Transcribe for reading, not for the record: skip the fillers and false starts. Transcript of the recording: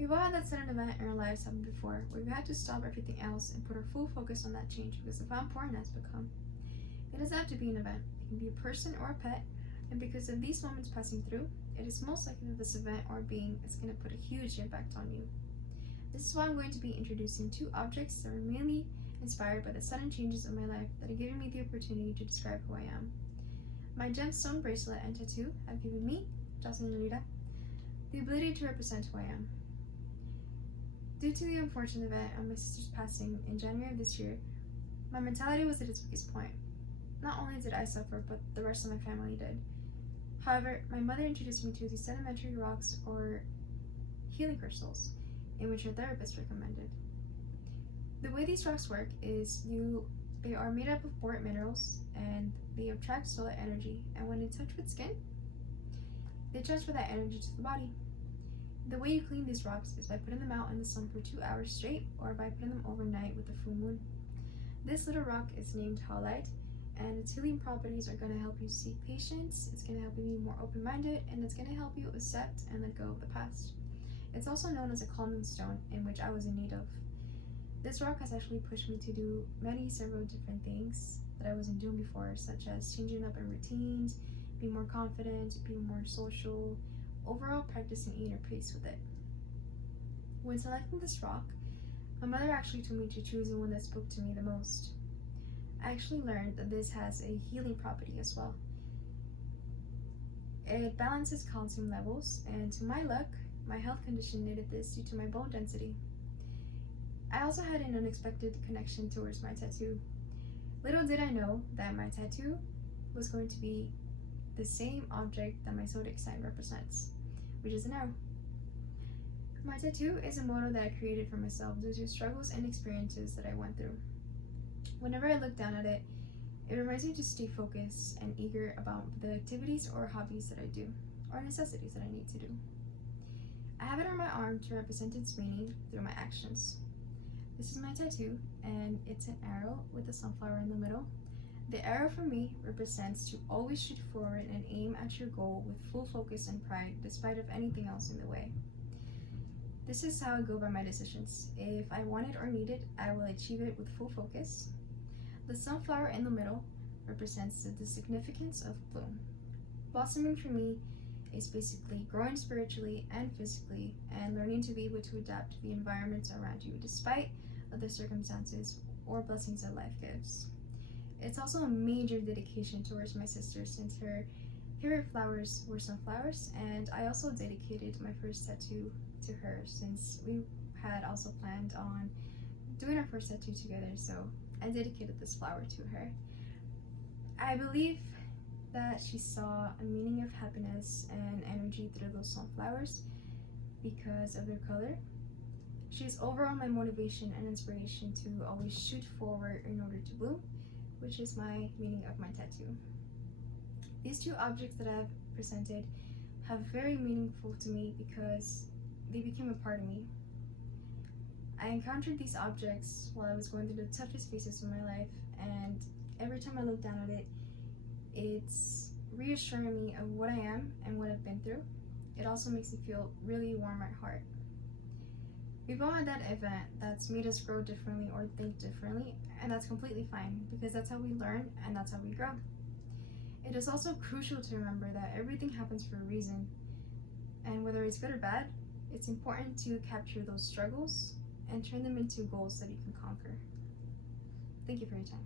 We've all had that sudden event in our lives happen before, where we had to stop everything else and put our full focus on that change because of how important it has become. It doesn't have to be an event. It can be a person or a pet, and because of these moments passing through, it is most likely that this event or being is going to put a huge impact on you. This is why I'm going to be introducing two objects that are mainly inspired by the sudden changes of my life that have given me the opportunity to describe who I am. My gemstone bracelet and tattoo have given me, Jocelyn and Rita, the ability to represent who I am. Due to the unfortunate event of my sister's passing in January of this year, my mentality was at its weakest point. Not only did I suffer, but the rest of my family did. However, my mother introduced me to the sedimentary rocks or healing crystals, in which her therapist recommended. The way these rocks work is they are made up of boron minerals and they attract solar energy, and when in touch with skin, they transfer that energy to the body. The way you clean these rocks is by putting them out in the sun for 2 hours straight or by putting them overnight with the full moon. This little rock is named Howlite, and its healing properties are going to help you seek patience, it's going to help you be more open-minded, and it's going to help you accept and let go of the past. It's also known as a calming stone, in which I was in need of. This rock has actually pushed me to do several different things that I wasn't doing before, such as changing up in routines, being more confident, being more social, overall practicing inner peace with it. When selecting this rock, my mother actually told me to choose the one that spoke to me the most. I actually learned that this has a healing property as well. It balances calcium levels, and to my luck, my health condition needed this due to my bone density. I also had an unexpected connection towards my tattoo. Little did I know that my tattoo was going to be the same object that my zodiac sign represents, which is an arrow. My tattoo is a motto that I created for myself due to struggles and experiences that I went through. Whenever I look down at it, it reminds me to stay focused and eager about the activities or hobbies that I do, or necessities that I need to do. I have it on my arm to represent its meaning through my actions. This is my tattoo, and it's an arrow with a sunflower in the middle. The arrow for me represents to always shoot forward and aim at your goal with full focus and pride, despite of anything else in the way. This is how I go by my decisions. If I want it or need it, I will achieve it with full focus. The sunflower in the middle represents the significance of bloom. Blossoming for me is basically growing spiritually and physically and learning to be able to adapt to the environments around you despite of the circumstances or blessings that life gives. It's also a major dedication towards my sister, since her favorite flowers were sunflowers, and I also dedicated my first tattoo to her since we had also planned on doing our first tattoo together, so I dedicated this flower to her. I believe that she saw a meaning of happiness and energy through those sunflowers because of their color. She's overall my motivation and inspiration to always shoot forward in order to bloom, which is my meaning of my tattoo. These two objects that I've presented have very meaningful to me because they became a part of me. I encountered these objects while I was going through the toughest phases of my life, and every time I look down at it, it's reassuring me of what I am and what I've been through. It also makes me feel really warm at heart. We've all had that event that's made us grow differently or think differently, and that's completely fine because that's how we learn and that's how we grow. It is also crucial to remember that everything happens for a reason, and whether it's good or bad, it's important to capture those struggles and turn them into goals that you can conquer. Thank you for your time.